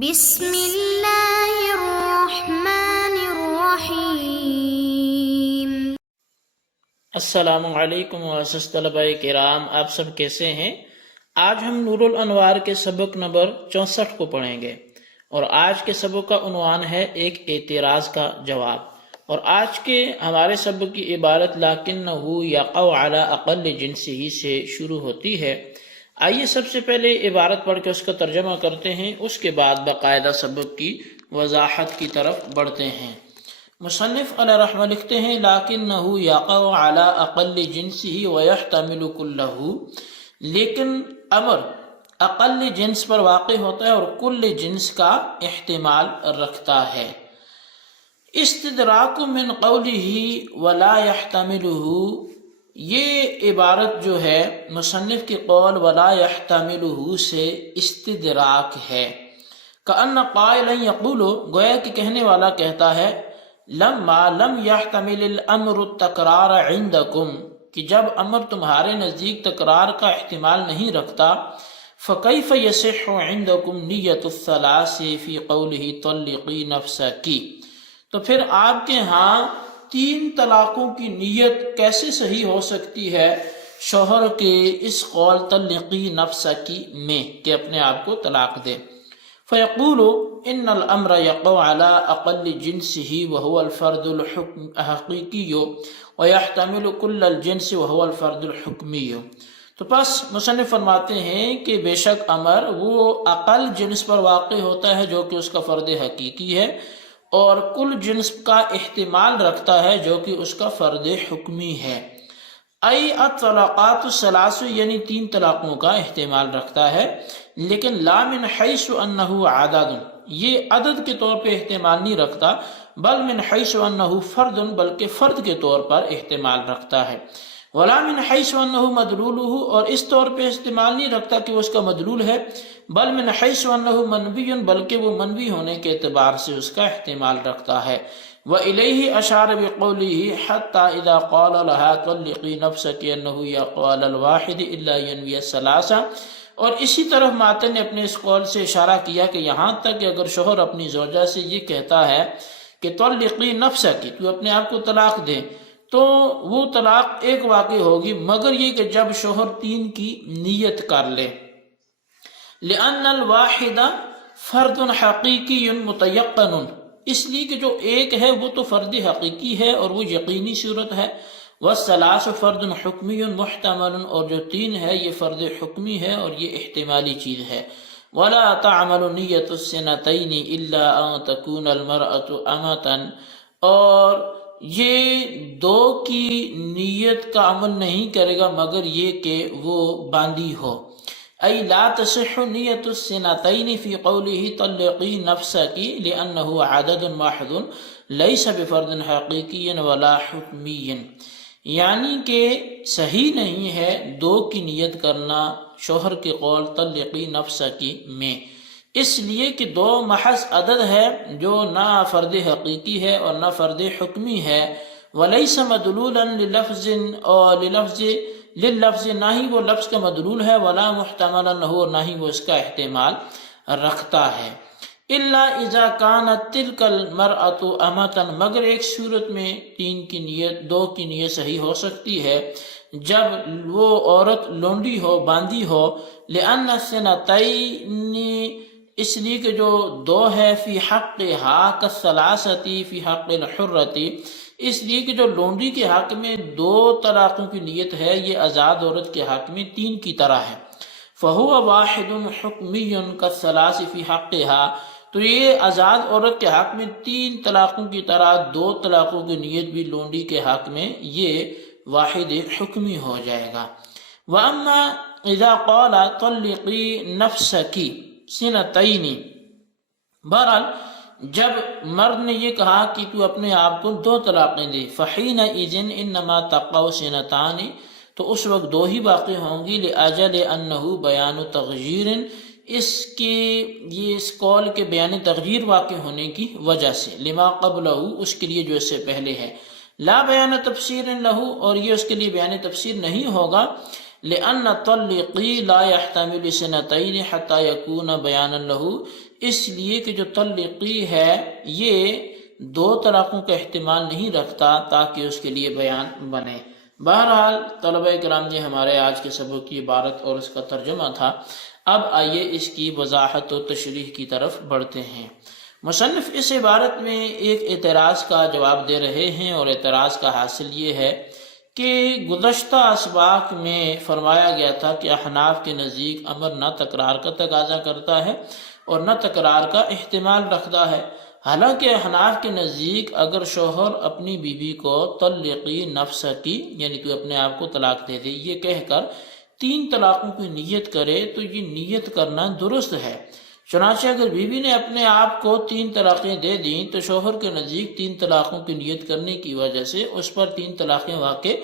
بسم اللہ الرحمن الرحیم۔ السلام علیکم معزز طلباء کرام، آپ سب کیسے ہیں؟ آج ہم نور الانوار کے سبق نمبر 64 کو پڑھیں گے، اور آج کے سبق کا عنوان ہے ایک اعتراض کا جواب۔ اور آج کے ہمارے سبق کی عبارت لکنہ یقع علی اقل جنسہ سے شروع ہوتی ہے۔ آئیے سب سے پہلے عبارت پڑھ کے اس کا ترجمہ کرتے ہیں، اس کے بعد باقاعدہ سبق کی وضاحت کی طرف بڑھتے ہیں۔ مصنف علیہ رحمہ لکھتے ہیں لکنہ یقع علی اقل جنسہ ویحتمل کلہ، لیکن امر اقل جنس پر واقع ہوتا ہے اور کل جنس کا احتمال رکھتا ہے۔ استدراک من قولہ ولا يحتملہ، یہ عبارت جو ہے مصنف کی قول ولا يحتملہ سے استدراک ہے۔ کأن قائلا یقول، گویا کہ کہنے والا کہتا ہے لما لم يحتمل الامر التکرار عندکم، کہ جب امر تمہارے نزدیک تکرار کا احتمال نہیں رکھتا، فکیف یصح عندکم نیت الثلاث فی قولہ طلقی نفسک، تو پھر آپ کے ہاں 3 طلاقوں کی نیت کیسے صحیح ہو سکتی ہے شوہر کے اس قول طلقی نفسکی میں کہ اپنے آپ کو طلاق دے؟ فیقول ان الامر یقع علی اقل جنسہ وہو الفرد الحقیقی ویحتمل کل الجنس وہو الفرد الحکمی۔ تو پس مصنف فرماتے ہیں کہ بے شک امر وہ اقل جنس پر واقع ہوتا ہے جو کہ اس کا فرد حقیقی ہے، اور کل جنس کا احتمال رکھتا ہے جو کہ اس کا فرد حکمی ہے۔ ای الطلاقات الثلاث، یعنی 3 طلاقوں کا احتمال رکھتا ہے، لیکن لا من حیث انہ عدد، یہ عدد کے طور پہ احتمال نہیں رکھتا، بل من حیث انہ فرد، بلکہ فرد کے طور پر احتمال رکھتا ہے۔ ولا من حیث انہ مدلولہ، اور اس طور پہ استعمال نہیں رکھتا کہ وہ اس کا مدلول ہے، بل من حیث انہ منوی، بلکہ وہ منوی ہونے کے اعتبار سے اس کا احتمال رکھتا ہے۔ وإلیہ اشار بقولہ حتی اذا قال لها طلقی نفسک انہ یقع علی الواحد الا ینوی الثلاثہ، اور اسی طرح ماتن نے اپنے اس قول سے اشارہ کیا کہ یہاں تک کہ اگر شوہر اپنی زوجہ سے یہ کہتا ہے کہ طلقی نفسک، تو اپنے آپ کو طلاق دے، تو وہ طلاق ایک واقع ہوگی، مگر یہ کہ جب شوہر 3 کی نیت کر لے۔ لأن الواحد فرد حقیقی متیقن، اس لیے کہ جو ایک ہے وہ تو فرد حقیقی ہے اور وہ یقینی صورت ہے۔ والثلاث فرد حکمی محتمل، اور جو 3 ہے یہ فرد حکمی ہے اور یہ احتمالی چیز ہے۔ ولا تعمل نیت السنتین الا ان تکون المرأة امة، اور یہ 2 کی نیت کا عمل نہیں کرے گا مگر یہ کہ وہ باندی ہو۔ ای لا تصح نیت السنتین فی قولہ طلقی نفسک لانہ عدد واحد لیس بفرد حقیقی ولا حکمی، یعنی کہ صحیح نہیں ہے 2 کی نیت کرنا شوہر کے قول طلقی نفسکی میں، اس لیے کہ 2 محض عدد ہے جو نہ فرد حقیقی ہے اور نہ فرد حکمی ہے۔ ولیس مدلولا للفظ، نہ ہی وہ لفظ کا مدلول ہے، ولا محتملا، نہ ہی وہ اس کا احتمال رکھتا ہے۔ الا اذا كانت تلك المرأة امة، مگر ایک صورت میں 2 کی نیت صحیح ہو سکتی ہے، جب وہ عورت لونڈی ہو، باندی ہو۔ لأن الثنتین، اس لیے کہ جو 2 ہے فی حقها كالثلاثة فی حق الحرة، اس لیے کہ جو لونڈی کے حق میں 2 طلاقوں کی نیت ہے یہ آزاد عورت کے حق میں 3 کی طرح ہے۔ فهو واحد حکمی كالثلاث فی حقها، تو یہ آزاد عورت کے حق میں 3 طلاقوں کی طرح 2 طلاقوں کی نیت بھی لونڈی کے حق میں یہ واحد حکمی ہو جائے گا۔ وَأَمَّا إِذَا قَالَ طَلِّقِي نَفْسَكِ سِنَتَيْنِ، بہرحال جب مرد نے یہ کہا کہ تو اپنے آپ کو 2 طلاقیں دے، فَحِينَئِذٍ إِنَّمَا تَقَعُ سِنَتَانِ، تو اس وقت 2 ہی باقی ہوں گی، لِأَجَلِ أَنَّهُ بَيَانُ تَغْيِيرٍ، اس قول کے بیان تغییر واقع ہونے کی وجہ سے، لما قبلہ، اس کے لیے جو اس سے پہلے ہے، لا بیان تفسیر لہ، اور یہ اس کے لیے بیان تفسیر نہیں ہوگا، لأن طلقی لا يحتمل سنتین حتی یکون بیانا لہ، اس لیے کہ جو تلقی ہے یہ دو طلاقوں کا احتمال نہیں رکھتا تاکہ اس کے لیے بیان بنے۔ بہرحال طلبہ کرام یہ ہمارے آج کے سبق کی عبارت اور اس کا ترجمہ تھا۔ اب آئیے اس کی وضاحت و تشریح کی طرف بڑھتے ہیں۔ مصنف اس عبارت میں ایک اعتراض کا جواب دے رہے ہیں، اور اعتراض کا حاصل یہ ہے کہ گزشتہ اسباق میں فرمایا گیا تھا کہ احناف کے نزدیک امر نہ تکرار کا تقاضا کرتا ہے اور نہ تکرار کا احتمال رکھتا ہے، حالانکہ احناف کے نزدیک اگر شوہر اپنی بیوی کو طلقی نفسکی یعنی تو اپنے آپ کو طلاق دے دے یہ کہہ کر 3 طلاقوں کی نیت کرے تو یہ نیت کرنا درست ہے۔ چنانچہ اگر بیوی نے اپنے آپ کو 3 طلاقیں دے دیں تو شوہر کے نزدیک 3 طلاقوں کی نیت کرنے کی وجہ سے اس پر 3 طلاقیں واقع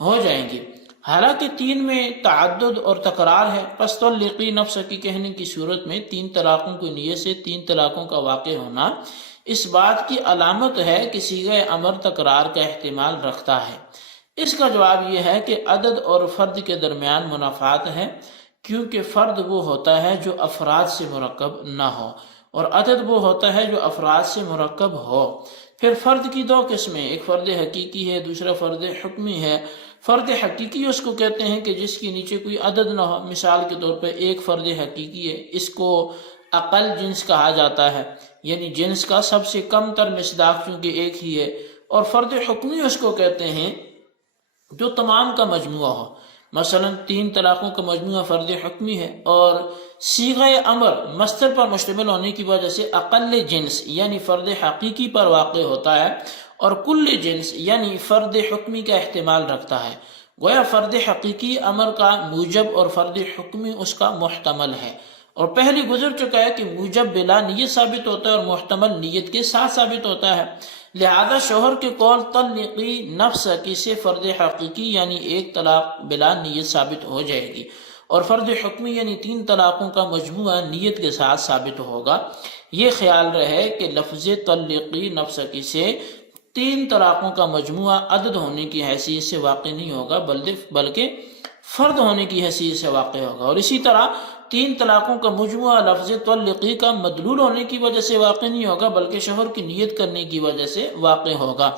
ہو جائیں گی، حالانکہ 3 میں تعدد اور تکرار ہے۔ پس طلقی نفسکی کہنے کی صورت میں 3 طلاقوں کی نیت سے 3 طلاقوں کا واقع ہونا اس بات کی علامت ہے کہ صیغہ امر تکرار کا احتمال رکھتا ہے۔ اس کا جواب یہ ہے کہ عدد اور فرد کے درمیان منافات ہے، کیونکہ فرد وہ ہوتا ہے جو افراد سے مرکب نہ ہو اور عدد وہ ہوتا ہے جو افراد سے مرکب ہو۔ پھر فرد کی 2 قسمیں، ایک فرد حقیقی ہے، دوسرا فرد حکمی ہے۔ فرد حقیقی اس کو کہتے ہیں کہ جس کے نیچے کوئی عدد نہ ہو، مثال کے طور پہ ایک فرد حقیقی ہے، اس کو اقل جنس کہا جاتا ہے، یعنی جنس کا سب سے کم تر مصداق چونکہ ایک ہی ہے۔ اور فرد حکمی اس کو کہتے ہیں جو تمام کا مجموعہ ہو، مثلا 3 طلاقوں کا مجموعہ فرد حکمی ہے، اور صیغہ امر مصدر پر مشتمل ہونے کی وجہ سے اقل جنس یعنی فرد حقیقی پر واقع ہوتا ہے، اور کل جنس یعنی فرد حکمی کا احتمال رکھتا ہے۔ گویا فرد حقیقی امر کا موجب اور فرد حکمی اس کا محتمل ہے، اور پہلے گزر چکا ہے کہ موجب بلا نیت ثابت ہوتا ہے اور محتمل نیت کے ساتھ ثابت ہوتا ہے۔ لہذا شوہر کے قول طلقی نفسکی سے فرد حقیقی یعنی 1 طلاق بلا نیت ثابت ہو جائے گی، اور فرد حکمی یعنی 3 طلاقوں کا مجموعہ نیت کے ساتھ ثابت ہوگا۔ یہ خیال رہے کہ لفظ طلقی نفسکی سے 3 طلاقوں کا مجموعہ عدد ہونے کی حیثیت سے واقع نہیں ہوگا بلکہ فرد ہونے کی حیثیت سے واقع ہوگا، اور اسی طرح 3 طلاقوں کا مجموعہ لفظ طلقی کا مدلول ہونے کی وجہ سے واقع نہیں ہوگا بلکہ شوہر کی نیت کرنے کی وجہ سے واقع ہوگا۔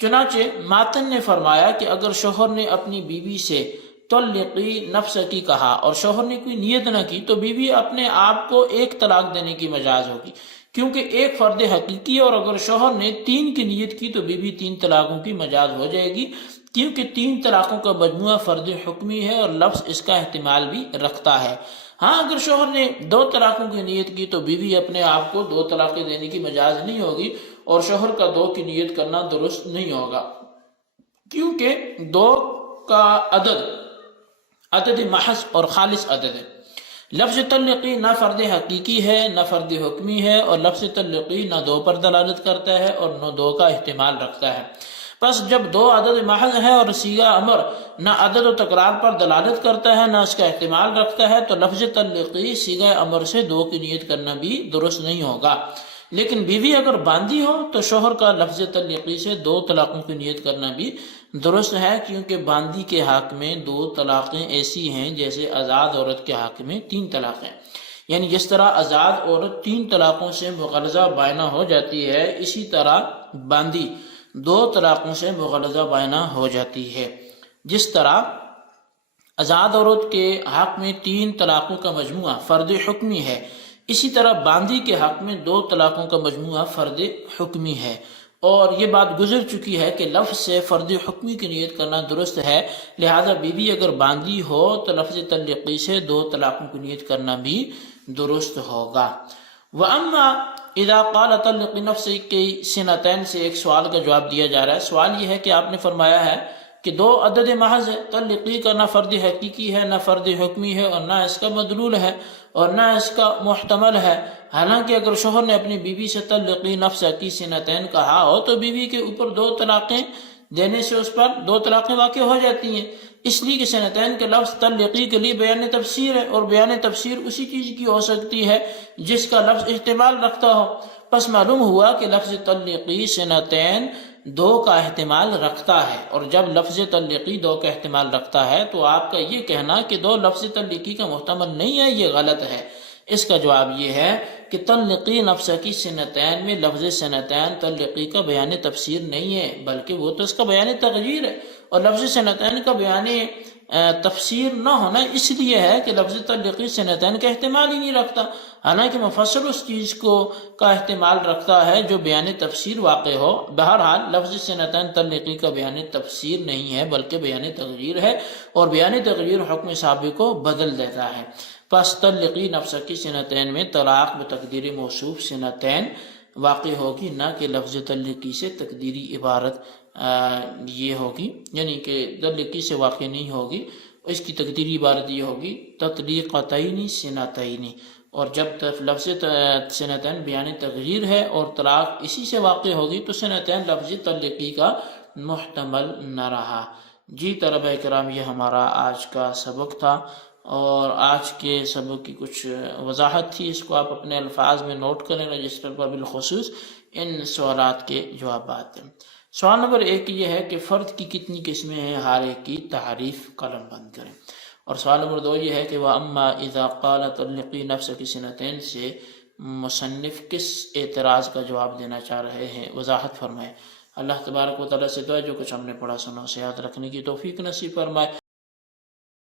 چنانچہ ماتن نے فرمایا کہ اگر شوہر نے اپنی بیوی سے طلقی نفسکی کہا اور شوہر نے کوئی نیت نہ کی تو بیوی اپنے آپ کو 1 طلاق دینے کی مجاز ہوگی، کیونکہ ایک فرد حقیقی، اور اگر شوہر نے 3 کی نیت کی تو بیوی 3 طلاقوں کی مجاز ہو جائے گی، کیونکہ 3 طلاقوں کا مجموعہ فرد حکمی ہے اور لفظ اس کا احتمال بھی رکھتا ہے۔ ہاں اگر شوہر نے 2 طلاقوں کی نیت کی تو بیوی اپنے آپ کو 2 طلاقیں دینے کی مجاز نہیں ہوگی، اور شوہر کا 2 کی نیت کرنا درست نہیں ہوگا، کیونکہ 2 کا عدد محض اور خالص عدد ہے۔ لفظ طلقی نہ فرد حقیقی ہے نہ فرد حکمی ہے، اور لفظ طلقی نہ 2 پر دلالت کرتا ہے اور نہ 2 کا احتمال رکھتا ہے۔ پس جب 2 عدد محض ہے اور صیغہ امر نہ عدد و تکرار پر دلالت کرتا ہے نہ اس کا احتمال رکھتا ہے، تو لفظ طلقی صیغہ امر سے 2 کی نیت کرنا بھی درست نہیں ہوگا۔ لیکن بیوی اگر باندھی ہو تو شوہر کا لفظ طلقی سے 2 طلاقوں کی نیت کرنا بھی درست ہے، کیونکہ باندھی کے حق میں 2 طلاقیں ایسی ہیں جیسے آزاد عورت کے حق میں 3 طلاقیں، یعنی جس طرح آزاد عورت 3 طلاقوں سے مغلظہ بائنہ ہو جاتی ہے، اسی طرح باندھی 2 طلاقوں سے مغلظہ بائنہ ہو جاتی ہے۔ جس طرح آزاد عورت کے حق میں 3 طلاقوں کا مجموعہ فرد حکمی ہے، اسی طرح باندھی کے حق میں 2 طلاقوں کا مجموعہ فرد حکمی ہے، اور یہ بات گزر چکی ہے کہ لفظ سے فرد حکمی کی نیت کرنا درست ہے۔ لہذا بیوی اگر باندھی ہو تو لفظ طلقی سے 2 طلاقوں کی نیت کرنا بھی درست ہوگا۔ وَأَمَّا اذا قال طلق نفسه کی سنتین سے ایک سوال کا جواب دیا جا رہا ہے۔ سوال یہ ہے کہ آپ نے فرمایا ہے کہ 2 عدد محض ہے، طلقی کا نہ فرد حقیقی ہے نہ فرد حکمی ہے اور نہ اس کا مدلول ہے اور نہ اس کا محتمل ہے، حالانکہ اگر شوہر نے اپنی بیوی سے طلقی نفسکی سنتین کہا ہو تو بیوی کے اوپر 2 طلاقیں دینے سے اس پر 2 طلاقیں واقع ہو جاتی ہیں، اس لیے کہ سنتین کے لفظ طلقی کے لیے بیان تفسیر ہے، اور بیان تفسیر اسی چیز کی ہو سکتی ہے جس کا لفظ احتمال رکھتا ہو۔ پس معلوم ہوا کہ لفظ طلقی سنتین 2 کا احتمال رکھتا ہے، اور جب لفظ طلقی 2 کا احتمال رکھتا ہے تو آپ کا یہ کہنا کہ 2 لفظ طلقی کا محتمل نہیں ہے یہ غلط ہے۔ اس کا جواب یہ ہے کہ طلقی نفسکی سنتین میں لفظ سنتین طلقی کا بیان تفسیر نہیں ہے، بلکہ وہ تو اس کا بیان تغییر ہے، اور لفظ سنتین کا بیان تفسیر نہ ہونا اس لیے ہے کہ لفظ طلقی سنتین کا احتمال ہی نہیں رکھتا، حالانکہ مفسر اس چیز کا احتمال رکھتا ہے جو بیان تفسیر واقع ہو۔ بہرحال لفظ سنتین طلقی کا بیان تفسیر نہیں ہے بلکہ بیان تغییر ہے، اور بیان تغییر حکم سابق کو بدل دیتا ہے۔ پس طلقی نفسکی سنتین میں طلاق بتقدیر موصوف سنتین واقع ہوگی، نہ کہ لفظ طلقی سے تقدیری عبارت یہ ہوگی، یعنی کہ طلقی سے واقع نہیں ہوگی، اس کی تقدیری عبارت یہ ہوگی تطلیقتین سنتین، اور جب لفظ سنتین بیان تغییر ہے اور طلاق اسی سے واقع ہوگی تو سنتین لفظ طلقی کا محتمل نہ رہا۔ جی طلبہ کرام، یہ ہمارا آج کا سبق تھا، اور آج کے سبق کی کچھ وضاحت تھی، اس کو آپ اپنے الفاظ میں نوٹ کریں رجسٹر پر، بالخصوص ان سوالات کے جوابات۔ سوال نمبر 1 یہ ہے کہ فرد کی کتنی قسمیں ہیں، ہر ایک کی تعریف قلم بند کریں۔ اور سوال نمبر 2 یہ ہے کہ وَأَمَّا إِذَا قَالَ طَلِّقِي نَفْسَكِ سنتین سے مصنف کس اعتراض کا جواب دینا چاہ رہے ہیں، وضاحت فرمائے۔ اللہ تبارک و تعالیٰ سے دعا جو کچھ ہم نے پڑھا سنا اسے یاد رکھنے کی توفیق نصیب فرمائے۔